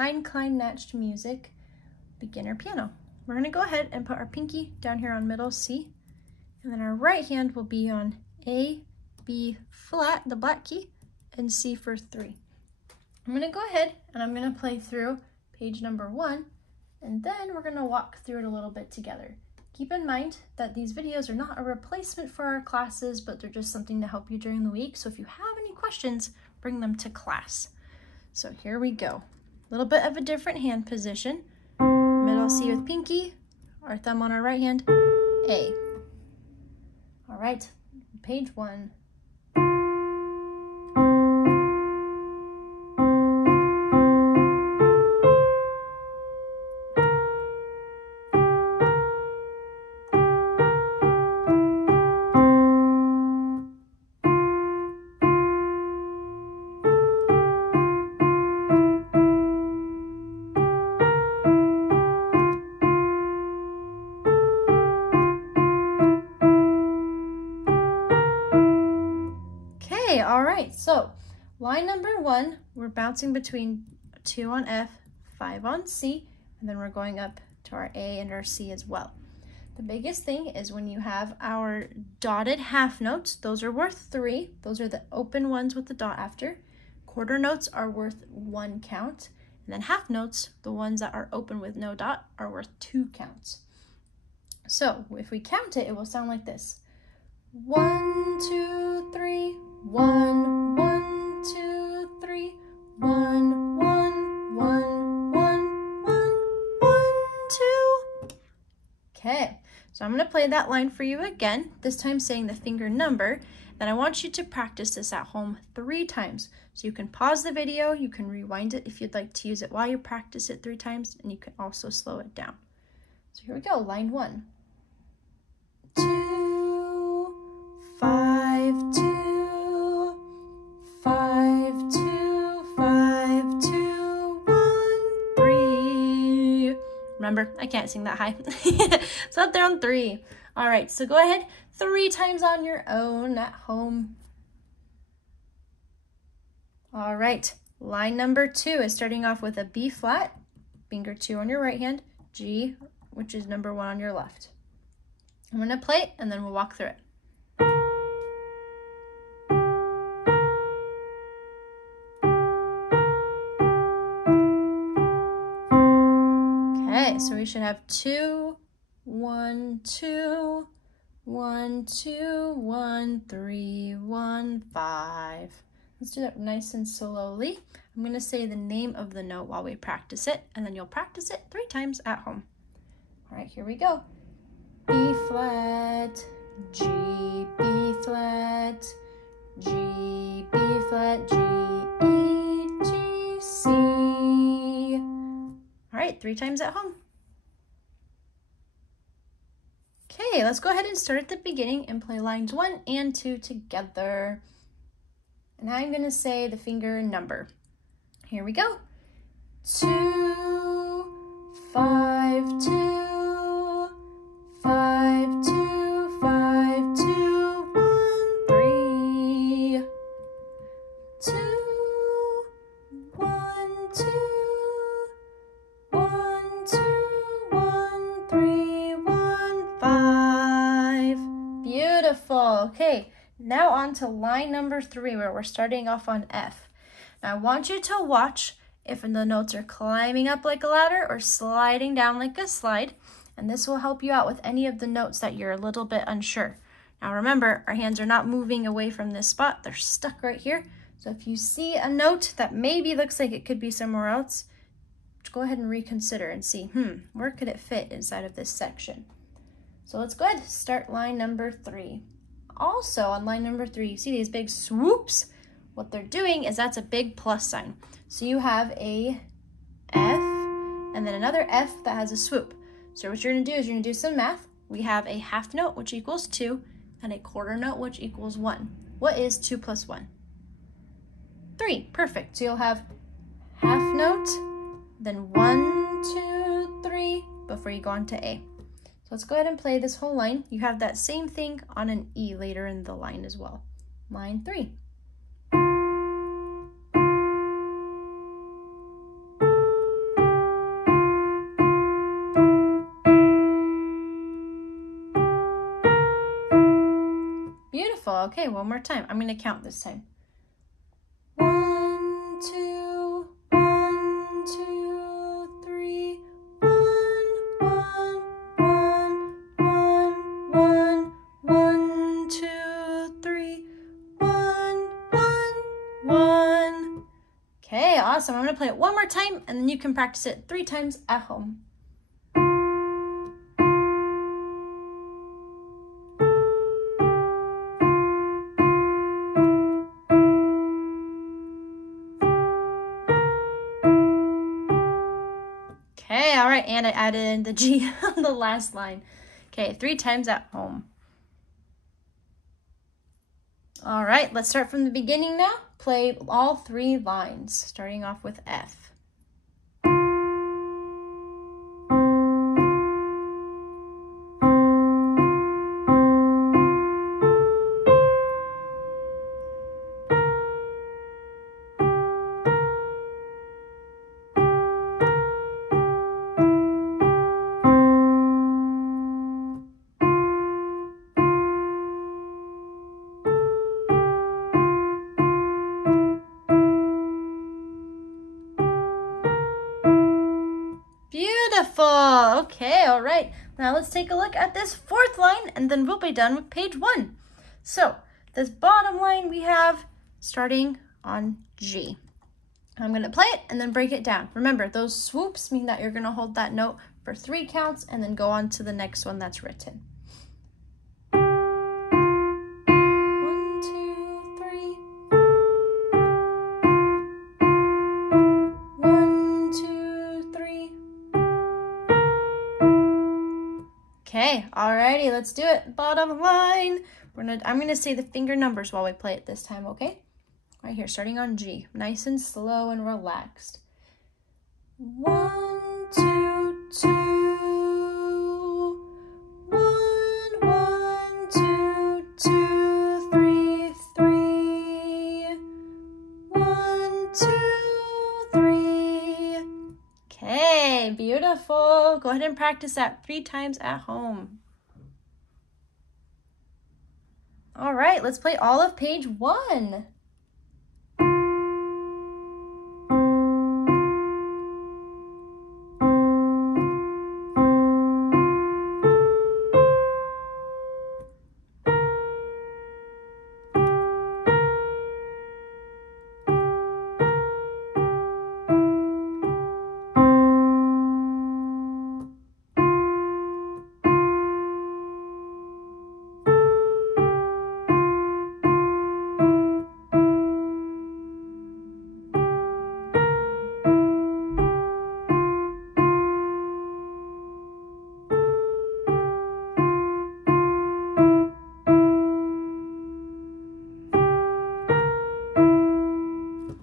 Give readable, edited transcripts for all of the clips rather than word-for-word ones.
Eine Kleine Nachtmusik beginner piano. We're going to go ahead and put our pinky down here on middle C, and then our right hand will be on A, B flat, the black key, and C for 3. I'm going to go ahead and I'm going to play through page number 1, and then we're going to walk through it a little bit together. Keep in mind that these videos are not a replacement for our classes, but they're just something to help you during the week. So if you have any questions, bring them to class. So here we go. A little bit of a different hand position. Middle C with pinky, our thumb on our right hand, A. All right, page 1. All right, so line number 1, we're bouncing between 2 on F, 5 on C, and then we're going up to our A and our C as well. The biggest thing is when you have our dotted half notes, those are worth 3. Those are the open ones with the dot after. Quarter notes are worth 1 count, and then half notes, the ones that are open with no dot, are worth 2 counts. So if we count it, it will sound like this. 1, 2, 3. 1, 1, 2, 3, 1, 1, 1, 1, 1, 1, 2. Okay, so I'm going to play that line for you again, this time saying the finger number. Then I want you to practice this at home 3 times. So you can pause the video, you can rewind it if you'd like to use it while you practice it 3 times, and you can also slow it down. So here we go, line 1. 2, 5, 2. 5, 2, 5, 2, 1, 3. Remember, I can't sing that high. It's up there on 3. All right, so go ahead 3 times on your own at home. All right, line number 2 is starting off with a B flat, finger 2 on your right hand, G, which is number 1 on your left. I'm going to play it, and then we'll walk through it. Okay, so we should have 2, 1, 2, 1, 2, 1, 3, 1, 5. Let's do that nice and slowly. I'm going to say the name of the note while we practice it, and then you'll practice it 3 times at home. All right, here we go. B flat, G, B flat, G, B flat, G, E, G, C. All right, 3 times at home. Okay, let's go ahead and start at the beginning and play lines 1 and 2 together. And I'm going to say the finger number. Here we go. 2, 5, 2, 5, 2, 5, 2, 1, 3. 2, 1, 2. 1, 2, 1, 3, 1, 5. Beautiful. Okay, now on to line number 3 where we're starting off on F. Now I want you to watch if the notes are climbing up like a ladder or sliding down like a slide, and this will help you out with any of the notes that you're a little bit unsure. Now remember, our hands are not moving away from this spot, they're stuck right here. So if you see a note that maybe looks like it could be somewhere else, go ahead and reconsider and see, where could it fit inside of this section? So let's go ahead and start line number 3. Also on line number 3, you see these big swoops? What they're doing is that's a big plus sign. So you have a F and then another F that has a swoop. So what you're gonna do is you're gonna do some math. We have a half note, which equals 2, and a quarter note, which equals 1. What is 2 plus 1? 3, perfect. So you'll have half note, then 1, 2, 3, before you go on to A. So let's go ahead and play this whole line. You have that same thing on an E later in the line as well. Line 3. Okay, one more time. I'm going to count this time. 1, 2, 1, 2, 3. 1, 1, 1, 1, 1, 1, 2, 3. 1, 1, 1. Okay, awesome. I'm going to play it one more time, and then you can practice it 3 times at home. Okay, all right, and I added in the G on the last line. Okay, 3 times at home. All right, let's start from the beginning now. Play all 3 lines, starting off with F. Beautiful. Okay, all right. Now let's take a look at this 4th line, and then we'll be done with page 1. So this bottom line we have starting on G. I'm going to play it and then break it down. Remember, those swoops mean that you're going to hold that note for 3 counts and then go on to the next one that's written. 1, 2, 3. 1, 2, 3. Okay, alrighty, let's do it. Bottom line. I'm gonna say the finger numbers while we play it this time, okay? Right here, starting on G. Nice and slow and relaxed. 1, 2, 2. 1, 1, 2, 2, 3, 3. 1, 2, 3. Okay, beautiful. Go ahead and practice that 3 times at home. All right, let's play all of page 1.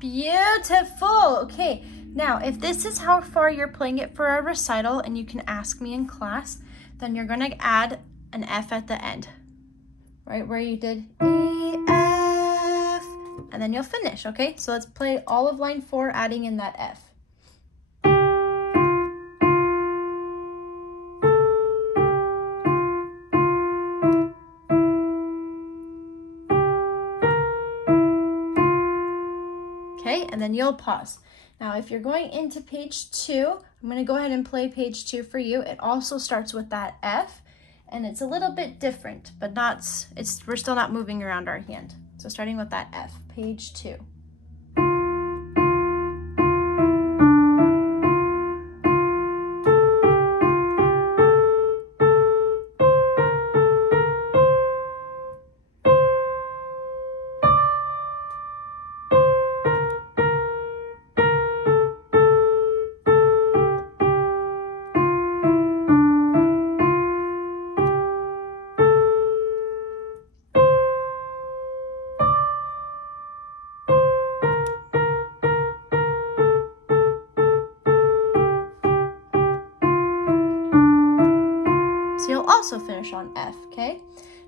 Beautiful. Okay, now if this is how far you're playing it for a recital and you can ask me in class, then you're gonna add an F at the end, right where you did E, F, and then you'll finish, okay? So let's play all of line 4, adding in that F. Okay, and then you'll pause. Now, if you're going into page 2, I'm going to go ahead and play page 2 for you. It also starts with that F, and it's a little bit different, but we're still not moving around our hand. So starting with that F, page 2. So you'll also finish on F, okay?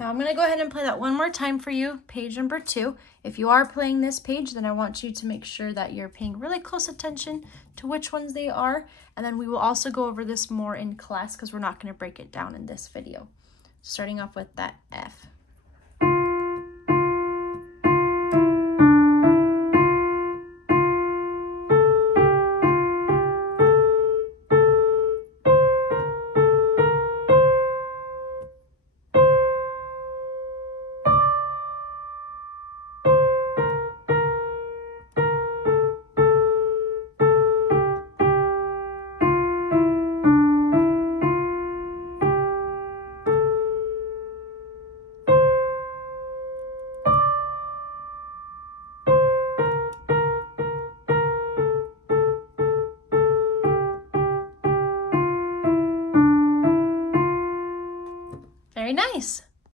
Now I'm gonna go ahead and play that one more time for you, page number 2. If you are playing this page, then I want you to make sure that you're paying really close attention to which ones they are. And then we will also go over this more in class because we're not gonna break it down in this video. Starting off with that F. Very nice.